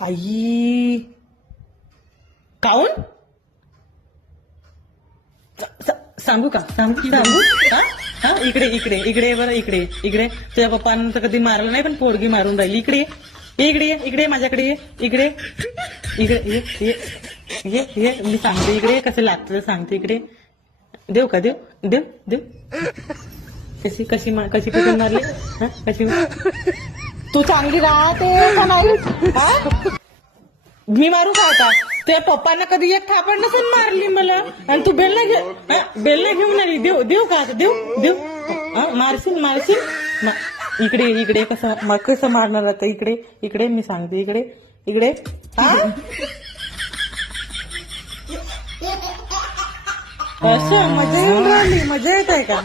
आई काऊन सांगू का सांगू हा हा इकडे इकडे इकडे बरं इकडे इकडे तुझ्या पप्पानं तर कधी मारलं नाही पण पोरगी मारून राहिली इकडे इकडे इकडे माझ्याकडे इकडे इकडे ये मी सांगते इकडे कसं लागतं सांगते इकडे देऊ का देऊ देऊ देऊ कशी कशी कशी कुठून मारली हा कशी तू चांगली राहते का नाही मी मारू का आता तुझ्या पप्पानं कधी एक थापड नसून मारली मला आणि तू बेल नाही घेऊन आली देऊ देऊ का आता देऊ देऊ मारशील मारशील इकडे इकडे कसं मारणार आता इकडे इकडे मी सांगते इकडे इकडे असं मजा येऊन राहिली मजा येत आहे का